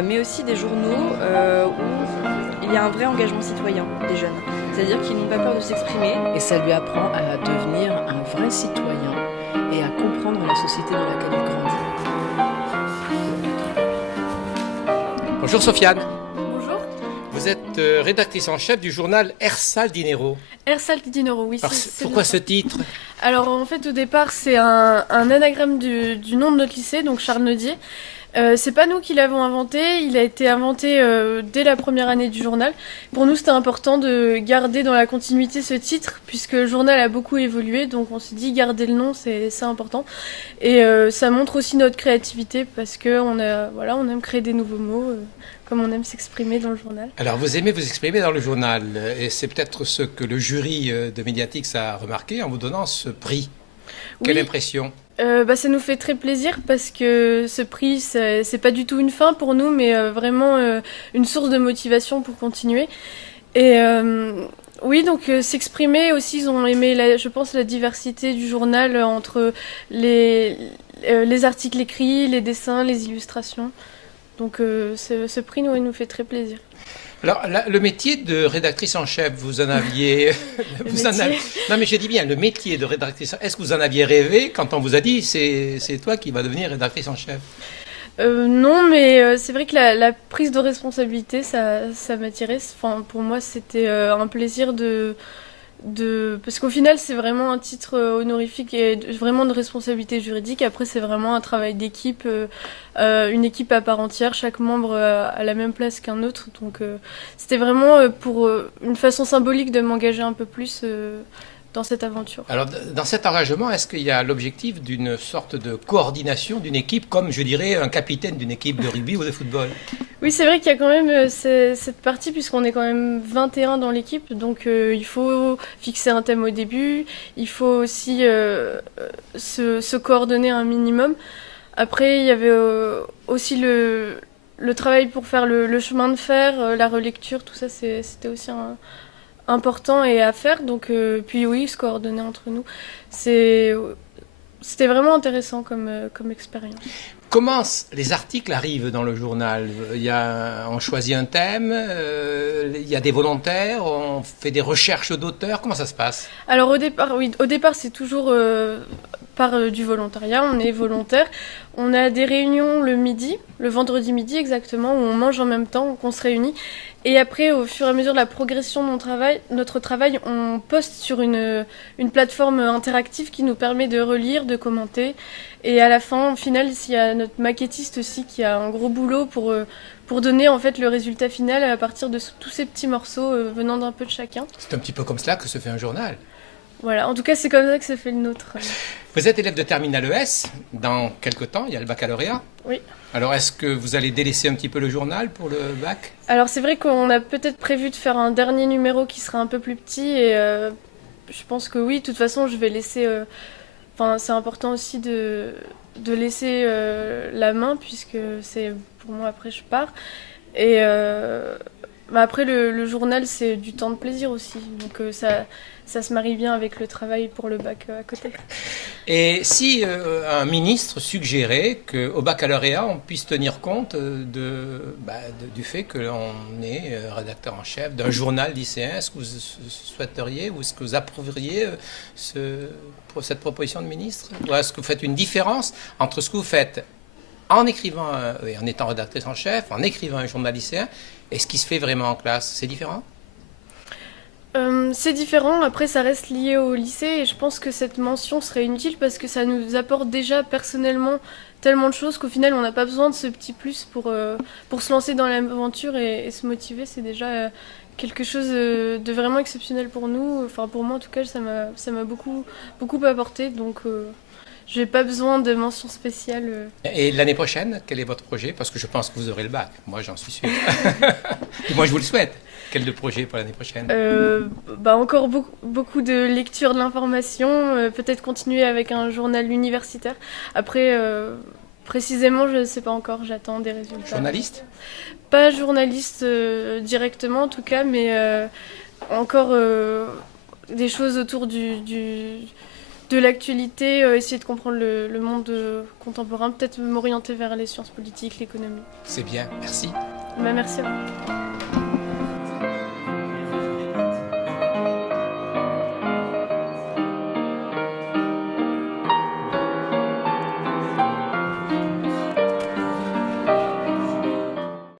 Mais aussi des journaux où il y a un vrai engagement citoyen des jeunes. C'est-à-dire qu'ils n'ont pas peur de s'exprimer. Et ça lui apprend à devenir un vrai citoyen et à comprendre la société dans laquelle il grandit. Bonjour Sofiane, Bonjour. vous êtes rédactrice en chef du journal Ersal Dinero. Ersal Dinero, oui. Pourquoi ce titre? Alors en fait au départ c'est un anagramme du nom de notre lycée, donc Charles Nodier. C'est pas nous qui l'avons inventé, il a été inventé dès la première année du journal. Pour nous c'était important de garder dans la continuité ce titre, puisque le journal a beaucoup évolué, donc on s'est dit garder le nom c'est important. Et ça montre aussi notre créativité, parce qu'on on aime créer des nouveaux mots, comme on aime s'exprimer dans le journal. Alors vous aimez vous exprimer dans le journal et c'est peut-être ce que le jury de Mediatix a remarqué en vous donnant ce prix. Quelle Oui. impression? Ça nous fait très plaisir parce que ce prix, c'est pas du tout une fin pour nous, mais vraiment une source de motivation pour continuer. Et oui, donc s'exprimer aussi, ils ont aimé, je pense, la diversité du journal entre les articles écrits, les dessins, les illustrations. Donc ce prix, nous, il nous fait très plaisir. Alors le métier de rédactrice en chef, vous en aviez... Non mais je dis bien, le métier de rédactrice, est-ce que vous en aviez rêvé quand on vous a dit c'est toi qui vas devenir rédactrice en chef? Non, mais c'est vrai que la prise de responsabilité, ça m'attirait. Enfin, pour moi, c'était un plaisir parce qu'au final, c'est vraiment un titre honorifique et vraiment de responsabilité juridique. Après, c'est vraiment un travail d'équipe, une équipe à part entière. Chaque membre a la même place qu'un autre. Donc, c'était vraiment pour une façon symbolique de m'engager un peu plus dans cette aventure. Alors dans cet engagement, est-ce qu'il y a l'objectif d'une sorte de coordination d'une équipe, comme je dirais un capitaine d'une équipe de rugby ou de football? Oui, c'est vrai qu'il y a quand même cette partie, puisqu'on est quand même 21 dans l'équipe, donc il faut fixer un thème au début, il faut aussi se coordonner un minimum. Après, il y avait aussi le travail pour faire le chemin de fer, la relecture, tout ça, c'était aussi important et à faire. Donc, puis oui, se coordonner entre nous. C'était vraiment intéressant comme expérience. Comment les articles arrivent dans le journal? On choisit un thème, il y a des volontaires, on fait des recherches d'auteurs, comment ça se passe? Alors au départ c'est toujours par du volontariat, on est volontaire. On a des réunions le midi, le vendredi midi exactement, où on mange en même temps, qu'on se réunit. Et après, au fur et à mesure de la progression de notre travail, on poste sur une plateforme interactive qui nous permet de relire, de commenter. Et à la fin, au final, il y a notre maquettiste aussi qui a un gros boulot pour donner en fait le résultat final à partir de tous ces petits morceaux venant d'un peu de chacun. C'est un petit peu comme cela que se fait un journal. Voilà, en tout cas, c'est comme ça que se fait le nôtre. Vous êtes élève de terminale ES, dans quelques temps, il y a le baccalauréat. Oui. Alors est-ce que vous allez délaisser un petit peu le journal pour le bac? Alors c'est vrai qu'on a peut-être prévu de faire un dernier numéro qui sera un peu plus petit et je pense que oui, de toute façon je vais laisser... Enfin c'est important aussi de laisser la main puisque c'est pour moi après je pars. Et après le journal c'est du temps de plaisir aussi, donc ça se marie bien avec le travail pour le bac à côté. Et si un ministre suggérait qu'au baccalauréat, on puisse tenir compte du fait que l'on est rédacteur en chef d'un journal lycéen, est-ce que vous souhaiteriez ou est-ce que vous approuveriez cette proposition de ministre? Ou est-ce que vous faites une différence entre ce que vous faites en écrivant, en étant rédactrice en chef, en écrivant un journal lycéen, et ce qui se fait vraiment en classe? C'est différent? C'est différent, après ça reste lié au lycée et je pense que cette mention serait inutile parce que ça nous apporte déjà personnellement tellement de choses qu'au final on n'a pas besoin de ce petit plus pour se lancer dans l'aventure et se motiver. C'est déjà quelque chose de vraiment exceptionnel pour nous. Enfin pour moi en tout cas ça m'a beaucoup apporté, donc j'ai pas besoin de mention spéciale. Et l'année prochaine, quel est votre projet? Parce que je pense que vous aurez le bac, moi j'en suis sûr. Et moi je vous le souhaite. Quel de projet pour l'année prochaine? Encore beaucoup de lecture de l'information, peut-être continuer avec un journal universitaire. Après, précisément, je ne sais pas encore, j'attends des résultats. Journaliste? Pas journaliste directement en tout cas, mais encore des choses autour de de l'actualité, essayer de comprendre le monde contemporain, peut-être m'orienter vers les sciences politiques, l'économie. C'est bien, merci. Merci à vous.